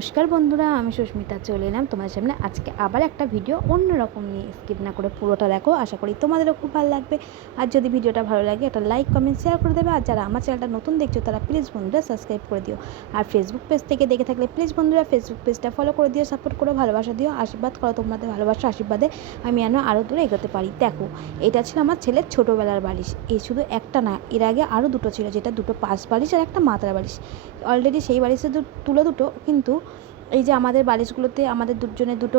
নমস্কার বন্ধুরা, আমি সুস্মিতা চলে এলাম তোমাদের সামনে আজকে আবার একটা ভিডিও অন্যরকম নিয়ে। স্কিপ না করে পুরোটা দেখো, আশা করি তোমাদেরও খুব ভালো লাগবে। আর যদি ভিডিওটা ভালো লাগে একটা লাইক কমেন্ট শেয়ার করে দেবে। আর যারা আমার চ্যানেলটা নতুন দেখছো তারা প্লিজ বন্ধুরা সাবস্ক্রাইব করে দিও। আর ফেসবুক পেজ থেকে দেখে থাকলে প্লিজ বন্ধুরা ফেসবুক পেজটা ফলো করে দিও, সাপোর্ট করো, ভালোবাসা দিও, আশীর্বাদ করো। তোমাদের ভালোবাসা আশীর্বাদে আমি আরও দূরে এগোতে পারি। দেখো, এটা ছিল আমার ছেলের ছোটোবেলার বালিশ। এই শুধু একটা না, এর আগে আরও দুটো ছিল, যেটা দুটো পাশ বালিশ আর একটা মাথার বালিশ। অলরেডি সেই বালিশের তুলো দুটো, কিন্তু এই যে আমাদের বালিশগুলোতে আমাদের দুজনের দুটো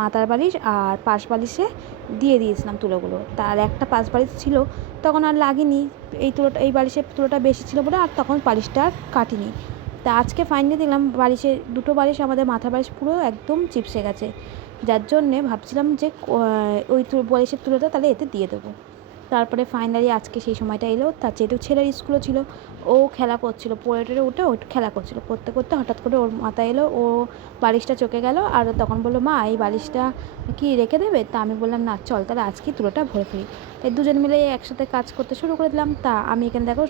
মাথার বালিশ আর পাশ বালিশে দিয়ে দিয়েছিলাম তুলোগুলো। তার একটা পাশ বালিশ ছিল, তখন আর লাগেনি। এই বালিশের তুলোটা বেশি ছিল বলে আর তখন বালিশটা আর কাটিনি। তা আজকে ফাইনালি দেখলাম বালিশের দুটো বালিশ আমাদের মাথার বালিশ পুরো একদম চিপসে গেছে, যার জন্যে ভাবছিলাম যে ওই বালিশের তুলোটা তাহলে এতে দিয়ে দেবো। তারপরে ফাইনালি আজকে সেই সময়টা এলো। তার যেহেতু ছেলের স্কুলও ছিল, ও খেলা করছিল, পড়ে টরে উঠে ও খেলা করছিল, করতে করতে হঠাৎ করে ওর মাথায় এলো, ও বালিশটা চকে গেল। আর তখন বললো, মা এই বালিশটা কি রেখে দেবে? তা আমি বললাম, না চল তাহলে আজকে তুলোটা ভরে ফেলি। এই দুজন মিলে একসাথে কাজ করতে শুরু করে দিলাম। তা আমি এখানে দেখো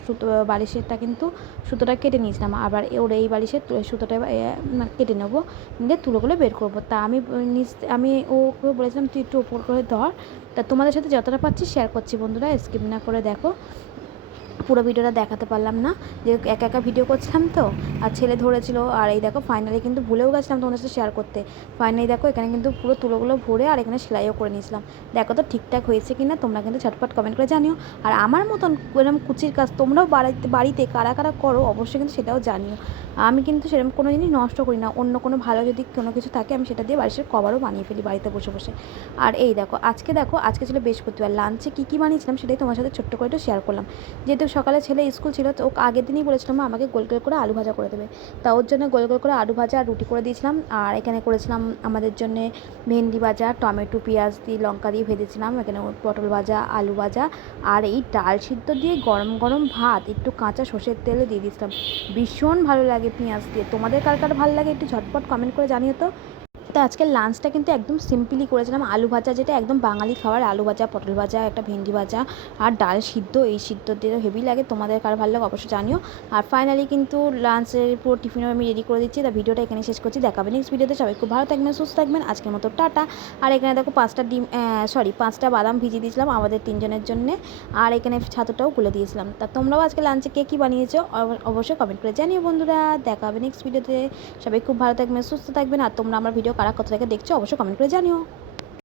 বালিশেরটা কিন্তু সুতোটা কেটে নিয়েছিলাম, আবার ওর এই বালিশের সুতোটা কেটে নেবো, নিয়ে তুলোগুলো বের করবো। তা আমি ওকে বলেছিলাম তুই একটু ওপর করে ধর। তা তোমাদের সাথে যতটা পাচ্ছি শেয়ার করছি বন্ধুরা, স্কিপ না করে দেখো। পুরো ভিডিওটা দেখাতে পারলাম না, যে একা একা ভিডিও করছিলাম তো, আর ছেলে ধরেছিল। আর এই দেখো ফাইনালি কিন্তু ভুলেও গেছিলাম তোমাদের সাথে শেয়ার করতে। ফাইনালি দেখো এখানে কিন্তু পুরো তুলোগুলো ভরে আর এখানে সেলাইও করে নিয়েছিলাম। দেখো তো ঠিকঠাক হয়েছে কি না, তোমরা কিন্তু ঝটপট কমেন্ট করে জানিও। আর আমার মতন এরকম কুচির কাজ তোমরাও বাড়িতে কারা কারা করো অবশ্যই কিন্তু সেটাও জানিও। আমি কিন্তু সেরকম কোনো জিনিস নষ্ট করি না, অন্য কোনো ভালো যদি কোনো কিছু থাকে আমি সেটা দিয়ে বালিশের কভারও বানিয়ে ফেলি বাড়িতে বসে বসে। আর এই দেখো আজকে ছিল বৃহস্পতিবার, লাঞ্চে কী বানিয়েছিলাম সেটাই তোমার সাথে ছোট্ট করে একটু শেয়ার করলাম। যেহেতু সকালে ছেলে স্কুল ছিল, তো ওকে আগের দিনই বলেছিলাম আমাকে গোল গোল করে আলু ভাজা করে দেবে। তা ওর জন্য গোল গোল করে আলু ভাজা আর রুটি করে দিয়েছিলাম। আর এখানে করেছিলাম আমাদের জন্যে ভেন্ডি ভাজা, টমেটো পেঁয়াজ দিয়ে লঙ্কা দিয়ে ভেজেছিলাম। এখানে পটল ভাজা, আলু ভাজা, আর এই ডাল সিদ্ধ দিয়ে গরম গরম ভাত একটু কাঁচা সর্ষের তেলে দিয়ে দিয়েছিলাম। ভীষণ ভালো লাগে পেঁয়াজ দিয়ে। তোমাদের কার কার ভালো লাগে একটু ঝটপট কমেন্ট করে জানিও তো। তো আজকের লাঞ্চটা কিন্তু একদম সিম্পলি করেছিলাম। আলু ভাজা, যেটা একদম বাঙালি খাবার, আলু ভাজা, পটল ভাজা, একটা ভেন্ডি ভাজা, আর ডাল সিদ্ধ। এই সিদ্ধ দিয়ে হেভি লাগে। তোমাদের কার ভালো লাগে অবশ্যই জানিও। আর ফাইনালি কিন্তু লাঞ্চের পুরো টিফিনও আমি রেডি করে দিচ্ছি। তা ভিডিওটা এখানে শেষ করছি, দেখাবে নেক্সট ভিডিওতে। সবাই খুব ভালো থাকবেন, সুস্থ থাকবেন। আজকের মতো টাটা। আর এখানে দেখো 5টা বাদাম ভিজিয়ে দিয়েছিলাম আমাদের 3জনের জন্যে। আর এখানে ছাতুটাও গুলে দিয়েছিলাম। তা তোমরাও আজকে লাঞ্চে কী বানিয়েছো অবশ্যই কমেন্ট করে জানিও বন্ধুরা। দেখা হবে নেক্সট ভিডিওতে। সবাই খুব ভালো থাকবেন, সুস্থ থাকবেন। আর তোমরা আমার ভিডিও কারা কত থেকে দেখছো অবশ্যই কমেন্ট করে জানিও।